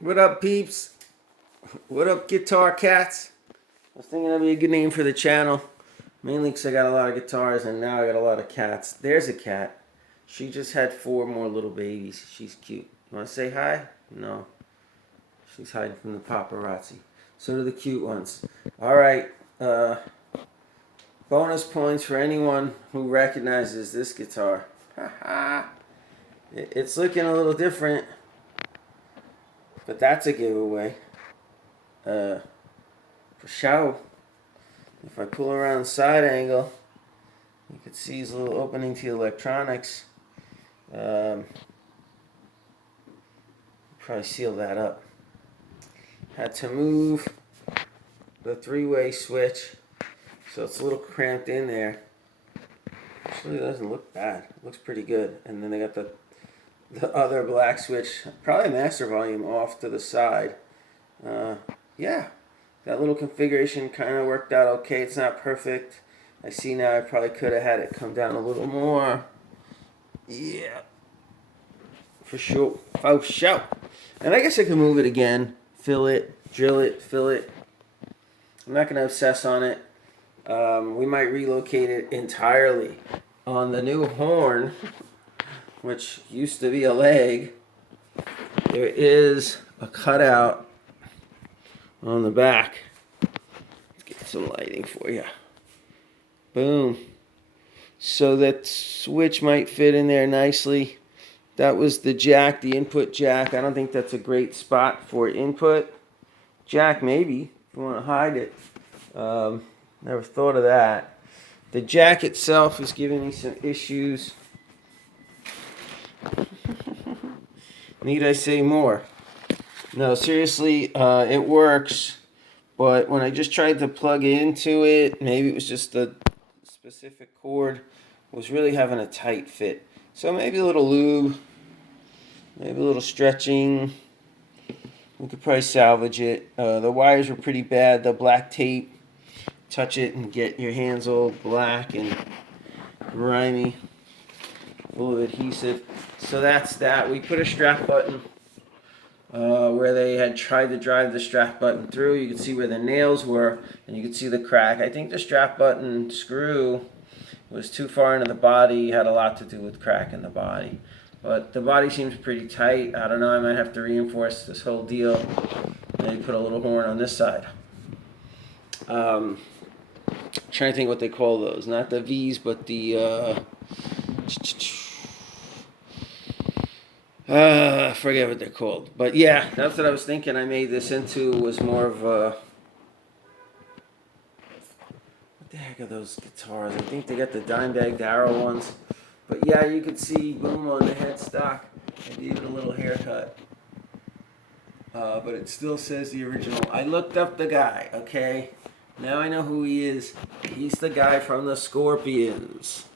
What up, peeps? What up, guitar cats? I was thinking that'd be a good name for the channel. Mainly because I got a lot of guitars and now I got a lot of cats. There's a cat. She just had 4 more little babies. She's cute. You want to say hi? No. She's hiding from the paparazzi. So do the cute ones. Alright. Bonus points for anyone who recognizes this guitar. It's looking a little different. But that's a giveaway. For show. If I pull around side angle, you can see his little opening to the electronics. Probably seal that up. Had to move the 3-way switch, so it's a little cramped in there. Actually, it doesn't look bad. It looks pretty good. And then they got the other black switch, probably master volume, off to the side. Yeah, that little configuration kind of worked out okay. It's not perfect. I see now I probably could have had it come down a little more. Yeah, for sure. For sure. And I guess I can move it again. Fill it, drill it, fill it. I'm not going to obsess on it. We might relocate it entirely. On the new horn, which used to be a leg, there is a cutout on the back. Let's get some lighting for you. Boom. So that switch might fit in there nicely. That was the jack, the input jack. I don't think that's a great spot for input jack, maybe, if you want to hide it. Never thought of that. The jack itself is giving me some issues. Need I say more? No, seriously, it works. But when I just tried to plug into it, maybe it was just the specific cord was really having a tight fit. So maybe a little lube, maybe a little stretching. We could probably salvage it. The wires were pretty bad. The black tape, touch it and get your hands all black and grimy, full of adhesive. So that's that. We put a strap button where they had tried to drive the strap button through. You can see where the nails were, and you can see the crack. I think the strap button screw was too far into the body, had a lot to do with crack in the body. But the body seems pretty tight. I don't know, I might have to reinforce this whole deal. Maybe put a little horn on this side. Trying to think what they call those. Not the V's, but the I forget what they're called. But yeah, that's what I was thinking I made this into, was more of a... What the heck are those guitars? I think they got the Dimebag Darrell ones. But yeah, you could see, boom, on the headstock. I gave it a little haircut. But it still says the original. I looked up the guy, okay? Now I know who he is. He's the guy from the Scorpions.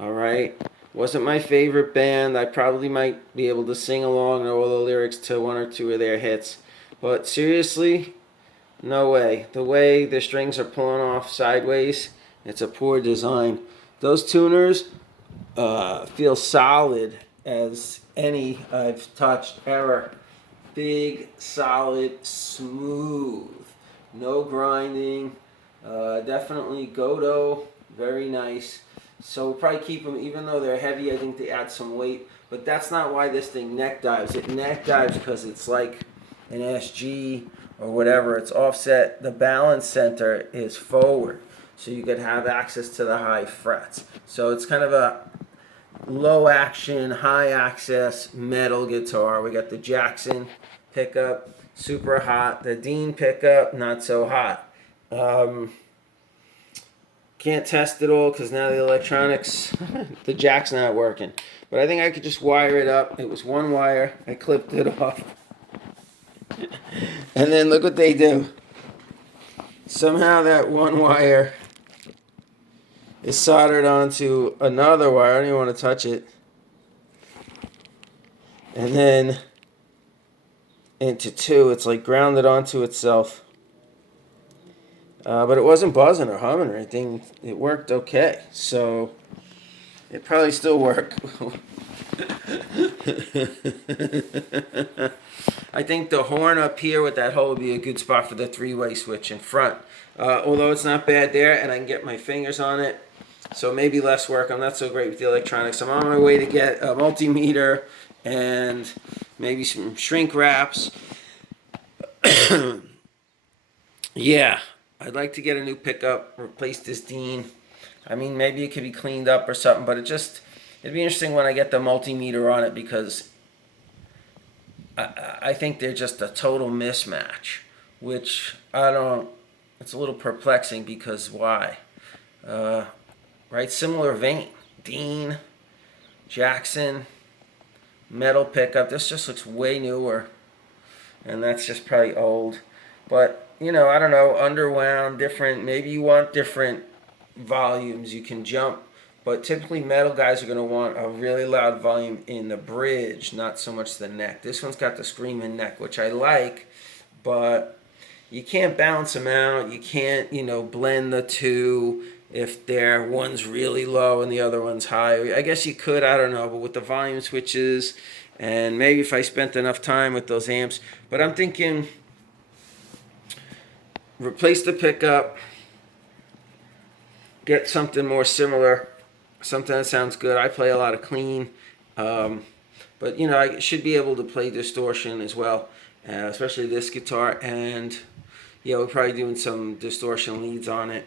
Alright? Wasn't my favorite band. I probably might be able to sing along, know all the lyrics to 1 or 2 of their hits. But seriously, no way. The way the strings are pulling off sideways, it's a poor design. Those tuners feel solid as any I've touched ever. Big, solid, smooth. No grinding. Definitely Godo. Very nice. So we'll probably keep them, even though they're heavy. I think they add some weight. But that's not why this thing neck dives. It neck dives because it's like an SG or whatever. It's offset. The balance center is forward, so you could have access to the high frets. So it's kind of a low action, high access metal guitar. We got the Jackson pickup, super hot. The Dean pickup, not so hot. Can't test it all because now the electronics, the jack's not working. But I think I could just wire it up. It was 1 wire. I clipped it off. And then look what they do. Somehow that 1 wire is soldered onto another wire. I don't even want to touch it. And then into 2. It's like grounded onto itself. But it wasn't buzzing or humming or anything. It worked okay. So it probably still work. I think the horn up here with that hole would be a good spot for the three-way switch in front. Although it's not bad there, and I can get my fingers on it, so maybe less work. I'm not so great with the electronics. I'm on my way to get a multimeter and maybe some shrink wraps. Yeah, I'd like to get a new pickup, replace this Dean. I mean, maybe it could be cleaned up or something, but it'd be interesting when I get the multimeter on it, because I think they're just a total mismatch, which it's a little perplexing, because why? Right, similar vein. Dean, Jackson, metal pickup. This just looks way newer, and that's just probably old. But, I don't know, underwound, different. Maybe you want different volumes. You can jump. But typically metal guys are going to want a really loud volume in the bridge, not so much the neck. This one's got the screaming neck, which I like, but you can't balance them out. You can't, blend the two if one's really low and the other one's high. I guess you could, I don't know, but with the volume switches, and maybe if I spent enough time with those amps. But I'm thinking replace the pickup, get something more similar. Something that sounds good. I play a lot of clean, but I should be able to play distortion as well, especially this guitar. And we're probably doing some distortion leads on it.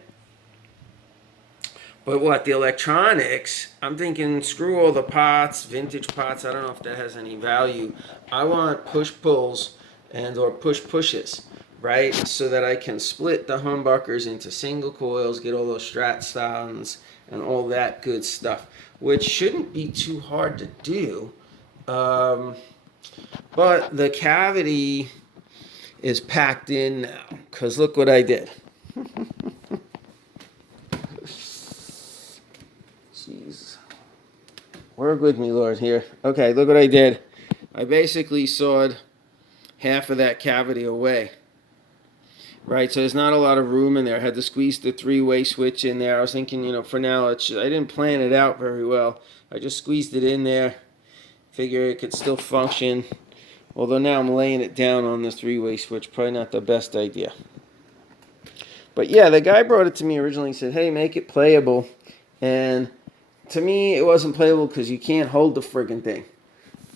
But the electronics? I'm thinking screw all the pots, vintage pots. I don't know if that has any value. I want push pulls or push pushes, right? So that I can split the humbuckers into single coils, get all those Strat sounds and all that good stuff, which shouldn't be too hard to do. But the cavity is packed in now, because look what I did. Jeez. Work with me, Lord, here. Okay, look what I did. I basically sawed half of that cavity away. Right, so there's not a lot of room in there. I had to squeeze the three-way switch in there. I was thinking, for now, I didn't plan it out very well. I just squeezed it in there. Figure it could still function. Although now I'm laying it down on the three-way switch. Probably not the best idea. But yeah, the guy brought it to me originally. He said, hey, make it playable. And to me, it wasn't playable because you can't hold the friggin' thing.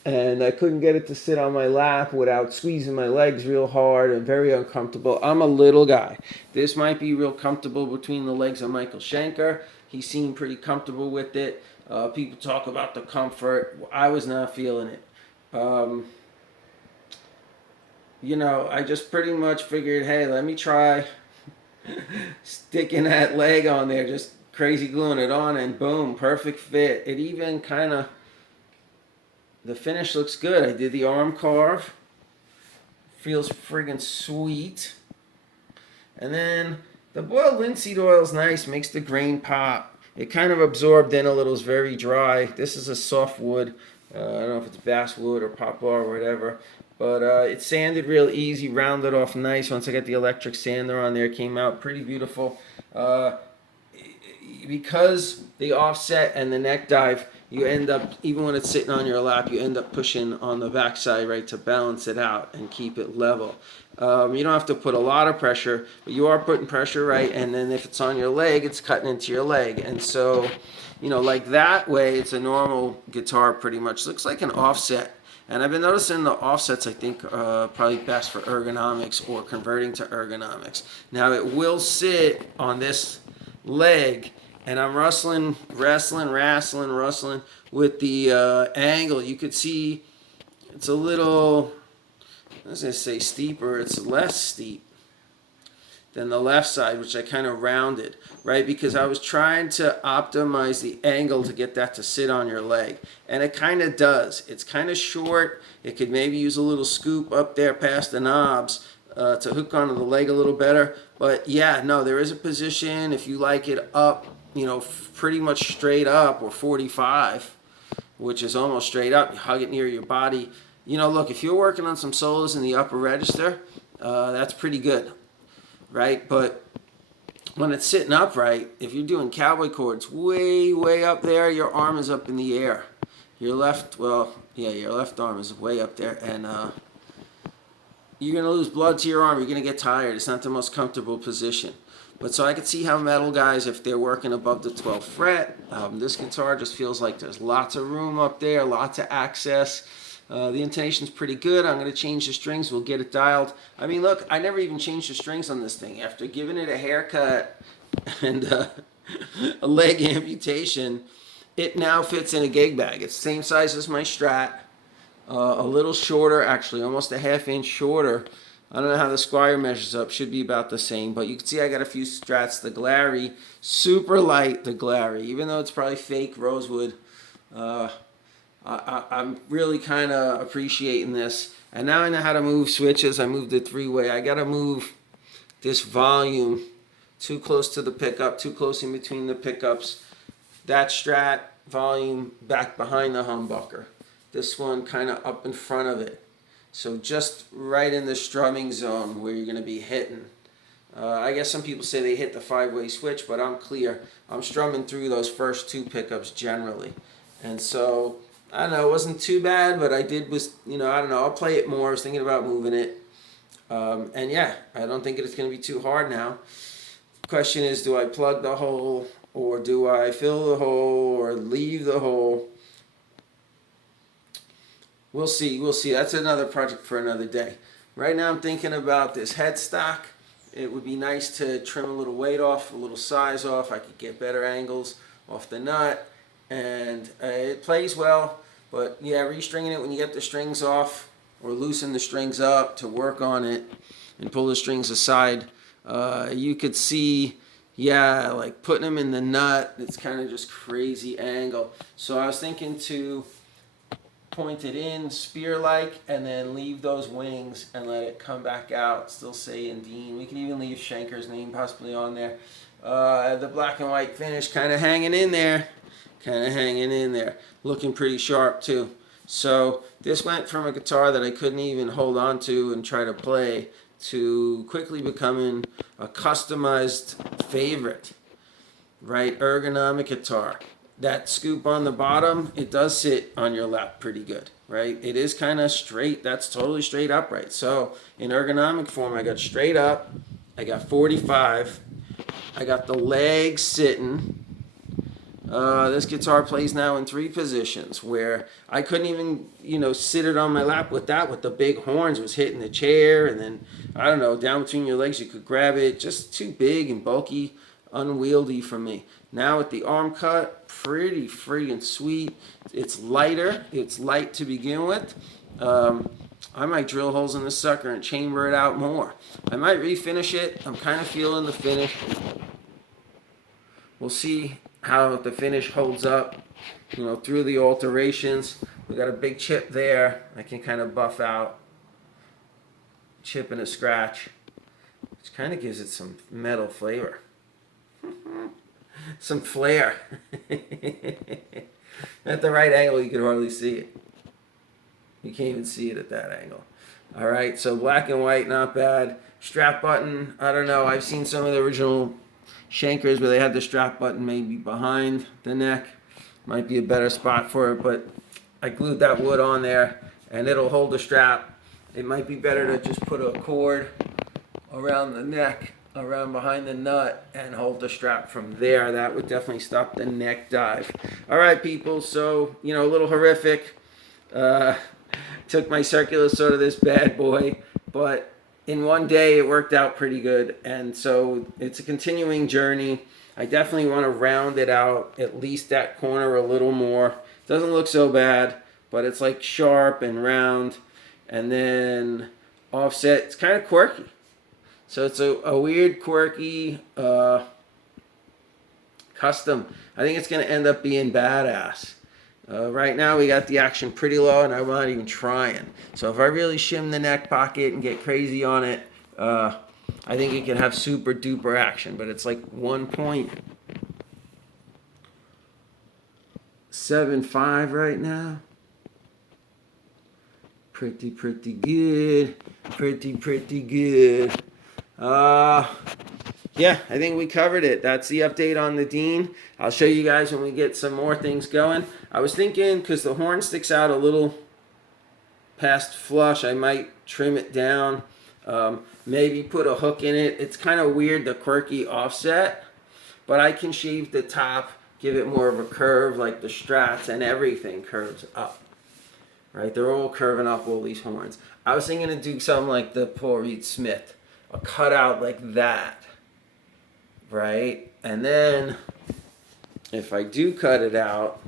And I couldn't get it to sit on my lap without squeezing my legs real hard, and very uncomfortable. I'm a little guy. This might be real comfortable between the legs of Michael Schenker. He seemed pretty comfortable with it. People talk about the comfort. I was not feeling it. I just pretty much figured, hey, let me try sticking that leg on there, just crazy gluing it on, and boom, perfect fit. It even kind of... The finish looks good. I did the arm carve. Feels friggin' sweet. And then the boiled linseed oil is nice. Makes the grain pop. It kind of absorbed in a little. It's very dry. This is a soft wood. I don't know if it's basswood or poplar or whatever. But it sanded real easy. Rounded off nice. Once I got the electric sander on there, it came out pretty beautiful. Because the offset and the neck dive, you end up, even when it's sitting on your lap, you end up pushing on the backside, right, to balance it out and keep it level. You don't have to put a lot of pressure, but you are putting pressure, right, and then if it's on your leg, it's cutting into your leg. And so, like that way, it's a normal guitar pretty much. Looks like an offset. And I've been noticing the offsets, I think, probably best for ergonomics or converting to ergonomics. Now, it will sit on this leg, and I'm wrestling with the angle. You could see it's a little, I was going to say steeper. It's less steep than the left side, which I kind of rounded, right? Because I was trying to optimize the angle to get that to sit on your leg. And it kind of does. It's kind of short. It could maybe use a little scoop up there past the knobs to hook onto the leg a little better. But yeah, no, there is a position if you like it up, pretty much straight up, or 45, which is almost straight up. You hug it near your body. Look, if you're working on some solos in the upper register, that's pretty good, right? But when it's sitting upright, if you're doing cowboy chords way, way up there, your arm is up in the air. Your left, well, Yeah, your left arm is way up there, and you're going to lose blood to your arm. You're going to get tired. It's not the most comfortable position. But so I could see how metal guys, if they're working above the 12th fret, this guitar just feels like there's lots of room up there, lots of access. The intonation's pretty good. I'm going to change the strings. We'll get it dialed. I mean, look, I never even changed the strings on this thing. After giving it a haircut and a leg amputation, it now fits in a gig bag. It's the same size as my Strat. A little shorter, actually, almost a ½ inch shorter. I don't know how the Squire measures up. Should be about the same. But you can see I got a few Strats. The Glary, super light, the Glary. Even though it's probably fake rosewood, I'm really kind of appreciating this. And now I know how to move switches. I moved it 3-way. I got to move this volume too close to the pickup, too close in between the pickups. That Strat volume back behind the humbucker. This one kind of up in front of it. So just right in the strumming zone where you're going to be hitting. I guess some people say they hit the 5-way switch, but I'm clear. I'm strumming through those first 2 pickups generally. And so, I don't know, it wasn't too bad, but I don't know, I'll play it more. I was thinking about moving it. And yeah, I don't think it's going to be too hard now. The question is, do I plug the hole, or do I fill the hole, or leave the hole? We'll see. That's another project for another day. Right now I'm thinking about this headstock. It would be nice to trim a little weight off, a little size off. I could get better angles off the nut. And it plays well. But yeah, restringing it when you get the strings off, or loosen the strings up to work on it and pull the strings aside. You could see, yeah, like putting them in the nut, it's kind of just crazy angle. So I was thinking to point it in spear-like and then leave those wings and let it come back out, still saying Dean. We can even leave Schenker's name possibly on there. The black and white finish kind of hanging in there, looking pretty sharp too. So this went from a guitar that I couldn't even hold on to and try to play to quickly becoming a customized favorite, right? Ergonomic guitar. That scoop on the bottom, it does sit on your lap pretty good, right? It is kind of straight. That's totally straight upright. So in ergonomic form, I got straight up. I got 45. I got the legs sitting. This guitar plays now in 3 positions, where I couldn't even, sit it on my lap with the big horns. It was hitting the chair, and then, I don't know, down between your legs you could grab it. Just too big and bulky, unwieldy for me. Now with the arm cut, pretty friggin' sweet. It's lighter. It's light to begin with. I might drill holes in this sucker and chamber it out more. I might refinish it. I'm kind of feeling the finish. We'll see how the finish holds up, through the alterations. We got a big chip there. I can kind of buff out. Chip and a scratch, which kind of gives it some metal flavor. Some flair. At the right angle, you can hardly see it. You can't even see it at that angle. All right, so black and white, not bad. Strap button, I don't know. I've seen some of the original Schenkers where they had the strap button maybe behind the neck. Might be a better spot for it, but I glued that wood on there, and it'll hold the strap. It might be better to just put a cord around the neck, around behind the nut, and hold the strap from there. That would definitely stop the neck dive. All right, people, so, a little horrific. Took my circular sort of this bad boy, but in one day it worked out pretty good, and so it's a continuing journey. I definitely want to round it out, at least that corner a little more. Doesn't look so bad, but it's like sharp and round, and then offset. It's kind of quirky. So it's a weird, quirky, custom. I think it's going to end up being badass. Right now we got the action pretty low, and I'm not even trying. So if I really shim the neck pocket and get crazy on it, I think it can have super duper action. But it's like 1.75 right now. Pretty good. Pretty good. Yeah, I think we covered it. That's the update on the Dean. I'll show you guys when we get some more things going. I was thinking, because the horn sticks out a little past flush, I might trim it down. Maybe put a hook in it. It's kind of weird, the quirky offset, but I can shave the top, give it more of a curve like the Strats, and everything curves up. Right? They're all curving up, all these horns. I was thinking to do something like the Paul Reed Smith, a cutout like that. Right? And then if I do cut it out,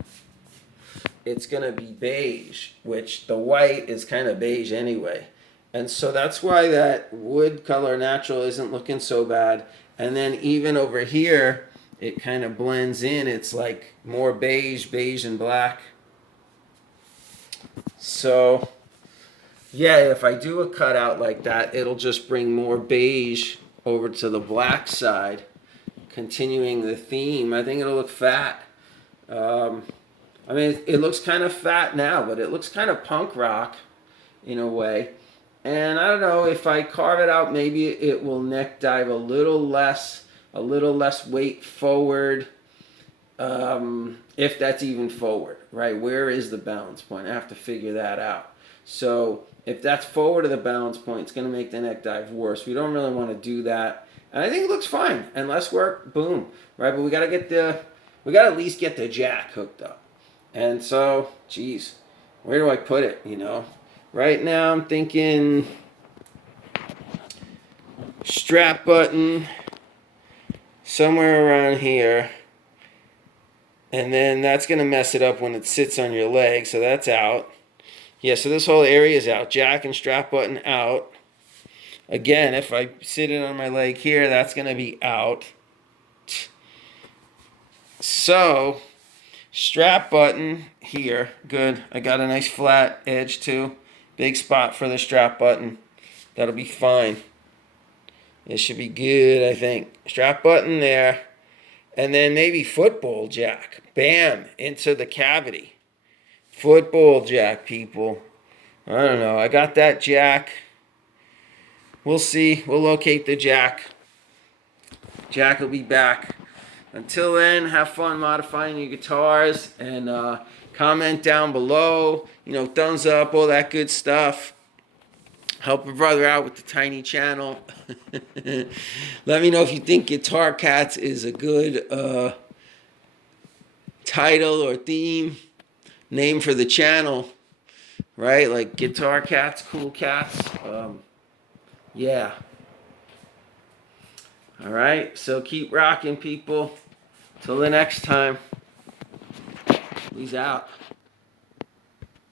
it's going to be beige, which the white is kind of beige anyway. And so that's why that wood color natural isn't looking so bad. And then even over here, it kind of blends in. It's like more beige, beige and black. So, yeah, if I do a cutout like that, it'll just bring more beige over to the black side, continuing the theme. I think it'll look fat. I mean, it looks kind of fat now, but it looks kind of punk rock in a way. And I don't know, if I carve it out, maybe it will neck dive a little less weight forward, if that's even forward, right? Where is the balance point? I have to figure that out. So if that's forward of the balance point, it's going to make the neck dive worse. We don't really want to do that. And I think it looks fine. And less work, boom, right? But we got to at least get the jack hooked up. And so, geez, where do I put it, you know? Right now I'm thinking strap button somewhere around here. And then that's going to mess it up when it sits on your leg, so that's out. Yeah, so this whole area is out. Jack and strap button out. Again, if I sit it on my leg here, that's going to be out. So, strap button here. Good. I got a nice flat edge too. Big spot for the strap button. That'll be fine. It should be good, I think. Strap button there. And then maybe football jack. Bam! Into the cavity. Football jack, people. I don't know. I got that jack. We'll see. We'll locate the jack. Jack will be back. Until then, have fun modifying your guitars. And comment down below. You know, thumbs up, all that good stuff. Help a brother out with the tiny channel. Let me know if you think Guitar Cats is a good title or theme name for the channel, right? Like Guitar Cats, Cool Cats. Yeah. All right, so keep rocking, people. Till the next time. Peace out.